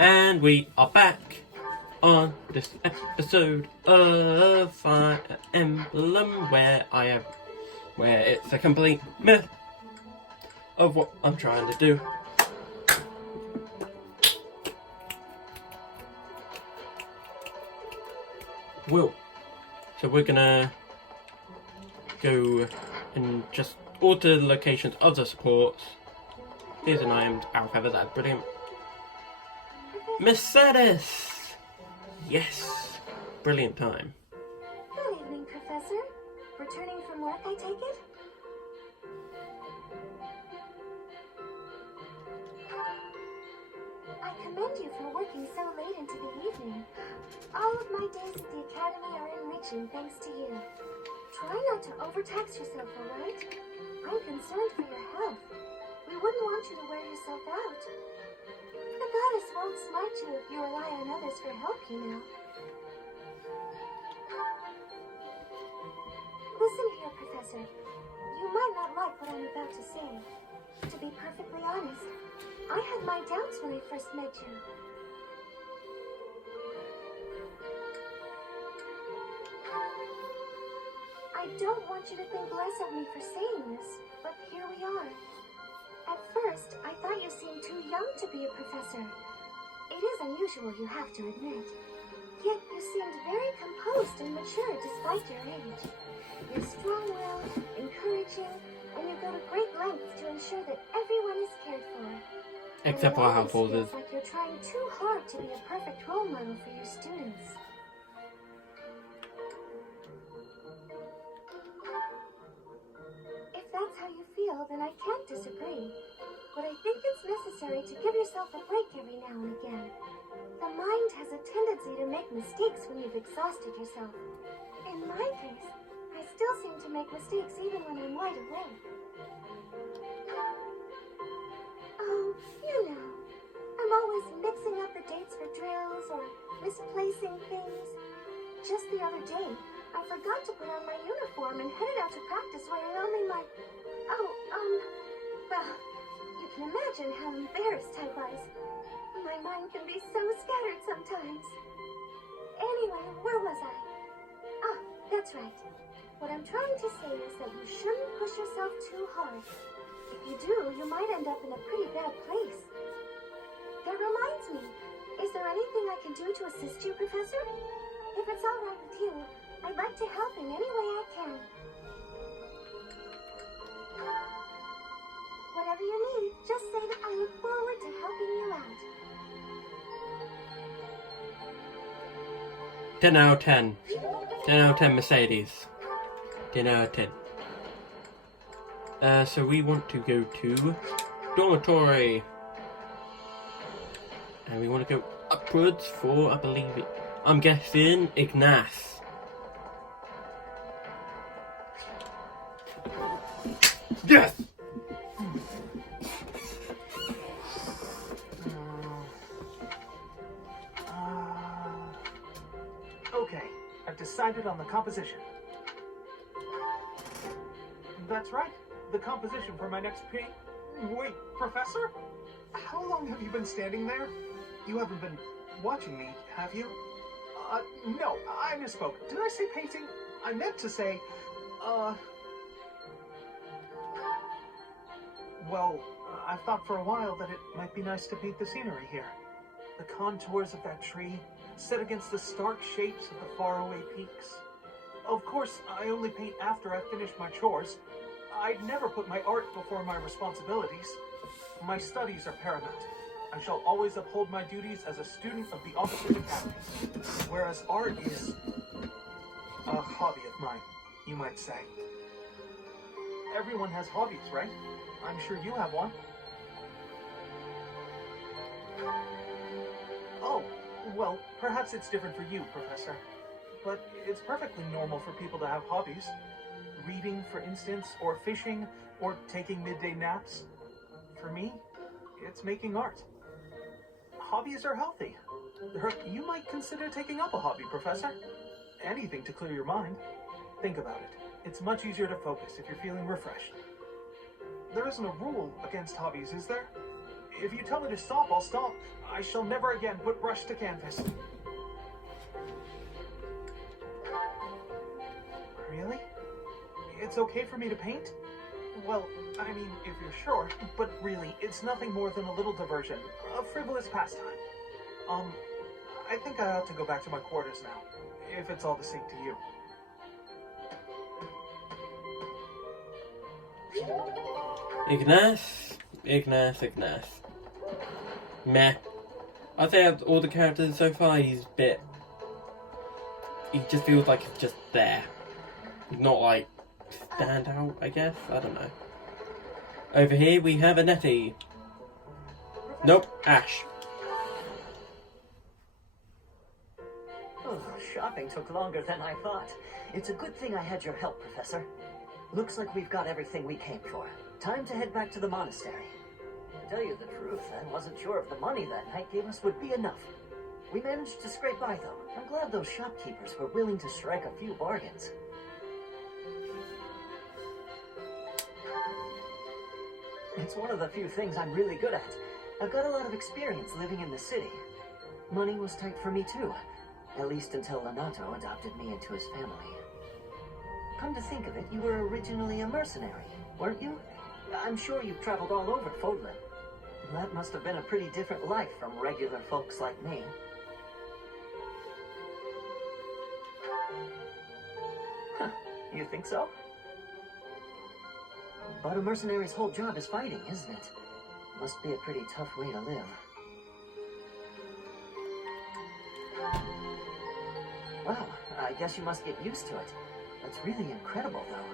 And we are back on this episode of Fire Emblem where it's a complete myth of what I'm trying to do. So we're gonna go and just alter the locations of the supports. Here's an item, our feathers, that's brilliant. Mercedes! Yes! Brilliant time. Good evening, Professor. Returning from work, I take it? I commend you for working so late into the evening. All of my days at the Academy are enriching thanks to you. Try not to overtax yourself, alright? I'm concerned for your health. We wouldn't want you to wear yourself out. The goddess won't smite you if you rely on others for help, you know. Listen here, Professor. You might not like what I'm about to say. To be perfectly honest, I had my doubts when I first met you. I don't want you to think less of me for saying this, but here we are. At first, I thought you seemed too young to be a professor. It is unusual, you have to admit. Yet you seemed very composed and mature despite your age. You're strong-willed, encouraging, and you go to great lengths to ensure that everyone is cared for. Except for our households. It feels like you're trying too hard to be a perfect role model for your students. If that's how you feel, then I can't disagree. But I think it's necessary to give yourself a break every now and again. The mind has a tendency to make mistakes when you've exhausted yourself. In my case, I still seem to make mistakes even when I'm wide awake. Oh, you know, I'm always mixing up the dates for drills or misplacing things. Just the other day, I forgot to put on my uniform and headed out to practice wearing only my... well, you can imagine how embarrassed I was. My mind can be so scattered sometimes. Anyway, where was I? Ah, that's right. What I'm trying to say is that you shouldn't push yourself too hard. If you do, you might end up in a pretty bad place. That reminds me, is there anything I can do to assist you, Professor? If it's all right with you, I'd like to help in any way I can. Whatever you need, just say that I look forward to helping you out. 10 out of 10. 10 out of 10 Mercedes. 10 out of 10. So we want to go to dormitory. And we want to go upwards for, I believe it, I'm guessing, Ignace. Yes! Okay, I've decided on the composition. That's right, the composition for my next piece. Wait, Professor? How long have you been standing there? You haven't been watching me, have you? No, I misspoke. Did I say painting? I meant to say, well, I've thought for a while that it might be nice to paint the scenery here. The contours of that tree, set against the stark shapes of the faraway peaks. Of course, I only paint after I've finished my chores. I'd never put my art before my responsibilities. My studies are paramount. I shall always uphold my duties as a student of the Officers Academy, whereas art is a hobby of mine, you might say. Everyone has hobbies, right? I'm sure you have one. Oh, well, perhaps it's different for you, Professor. But it's perfectly normal for people to have hobbies. Reading, for instance, or fishing, or taking midday naps. For me, it's making art. Hobbies are healthy. You might consider taking up a hobby, Professor. Anything to clear your mind. Think about it. It's much easier to focus if you're feeling refreshed. There isn't a rule against hobbies, is there? If you tell me to stop, I'll stop. I shall never again put brush to canvas. Really? It's okay for me to paint? Well, I mean, if you're sure, but really, it's nothing more than a little diversion, a frivolous pastime. I think I ought to go back to my quarters now, if it's all the same to you. Ignace. Meh. I'd say of all the characters so far, he just feels like he's just there. Not like stand out, I guess. I don't know. Over here we have a Nettie. Nope, Ash. Oh, shopping took longer than I thought. It's a good thing I had your help, Professor. Looks like we've got everything we came for. Time to head back to the monastery. To tell you the truth, I wasn't sure if the money that night gave us would be enough. We managed to scrape by, though. I'm glad those shopkeepers were willing to strike a few bargains. It's one of the few things I'm really good at. I've got a lot of experience living in the city. Money was tight for me, too. At least until Lenato adopted me into his family. Come to think of it, you were originally a mercenary, weren't you? I'm sure you've traveled all over Fodlan. That must have been a pretty different life from regular folks like me. Huh, you think so? But a mercenary's whole job is fighting, isn't it? Must be a pretty tough way to live. Wow, I guess you must get used to it. That's really incredible, though.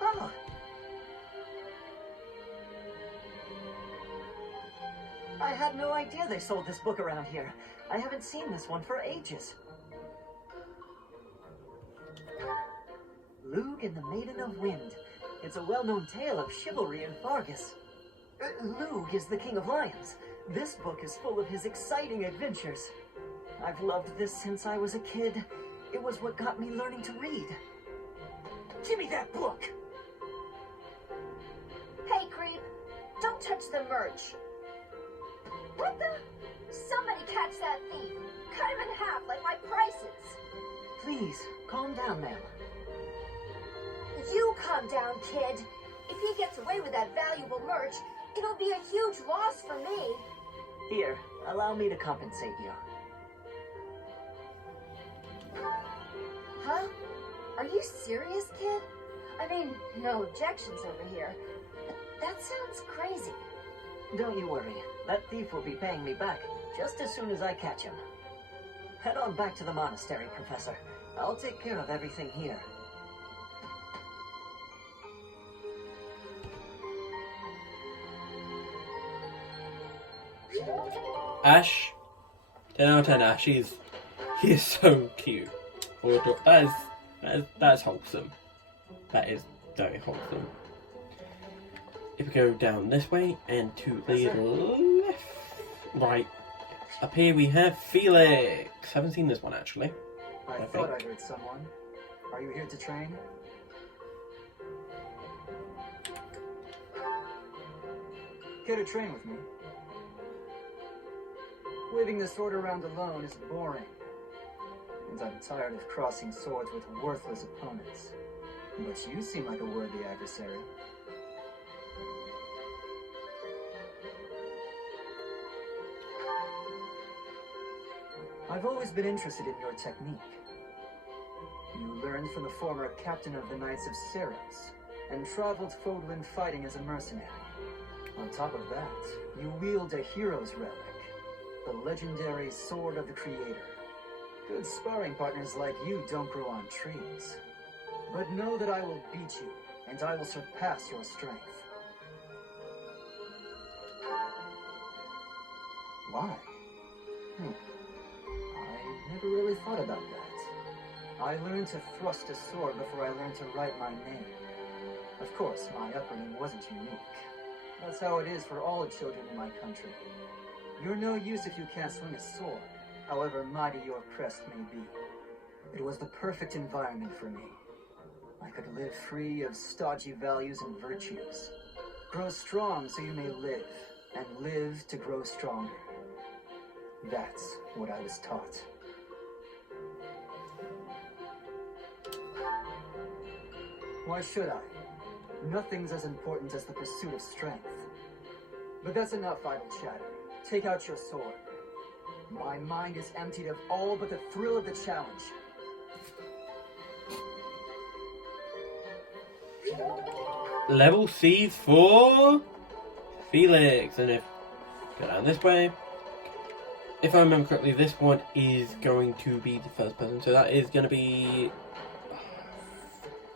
Oh! I had no idea they sold this book around here. I haven't seen this one for ages. Lug and the Maiden of Wind. It's a well-known tale of chivalry in Fargus. Lug is the King of Lions. This book is full of his exciting adventures. I've loved this since I was a kid. It was what got me learning to read. Give me that book! Hey, creep! Don't touch the merch! What the? Somebody catch that thief! Cut him in half like my prices! Please, calm down, ma'am. You calm down, kid. If he gets away with that valuable merch, it'll be a huge loss for me. Here, allow me to compensate you. Huh? Are you serious, kid? I mean, no objections over here. That sounds crazy. Don't you worry. That thief will be paying me back just as soon as I catch him. Head on back to the monastery, Professor. I'll take care of everything here. Ash. 10 out of 10 Ash. He is so cute. That is wholesome. That is very wholesome. If we go down this way and to the left, right, up here we have Felix. Haven't seen this one actually. I thought I heard someone. Are you here to train? Care to train with me? Waving the sword around alone is boring. And I'm tired of crossing swords with worthless opponents. But you seem like a worthy adversary. I've always been interested in your technique. You learned from the former captain of the Knights of Ceres, and traveled Fodlan fighting as a mercenary. On top of that, you wield a hero's relic, the legendary Sword of the Creator. Good sparring partners like you don't grow on trees. But know that I will beat you, and I will surpass your strength. Why? I never really thought about that. I learned to thrust a sword before I learned to write my name. Of course, my upbringing wasn't unique. That's how it is for all children in my country. You're no use if you can't swing a sword, however mighty your crest may be. It was the perfect environment for me. I could live free of stodgy values and virtues. Grow strong so you may live, and live to grow stronger. That's what I was taught. Why should I? Nothing's as important as the pursuit of strength. But that's enough idle chatter. Take out your sword. My mind is emptied of all but the thrill of the challenge. Level C's for Felix, and if go down this way. If I remember correctly, this one is going to be the first person, so that is going to be,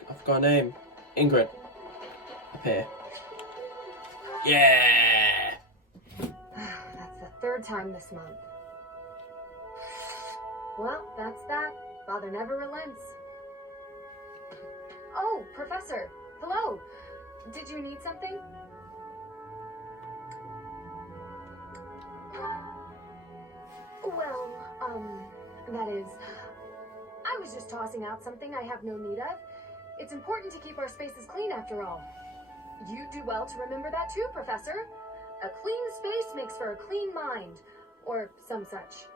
I forgot her name, Ingrid, up here. Yeah! That's the third time this month. Well, that's that. Father never relents. Oh, Professor. Hello. Did you need something? Well, that is... I was just tossing out something I have no need of. It's important to keep our spaces clean after all. You do well to remember that too, Professor. A clean space makes for a clean mind, or some such.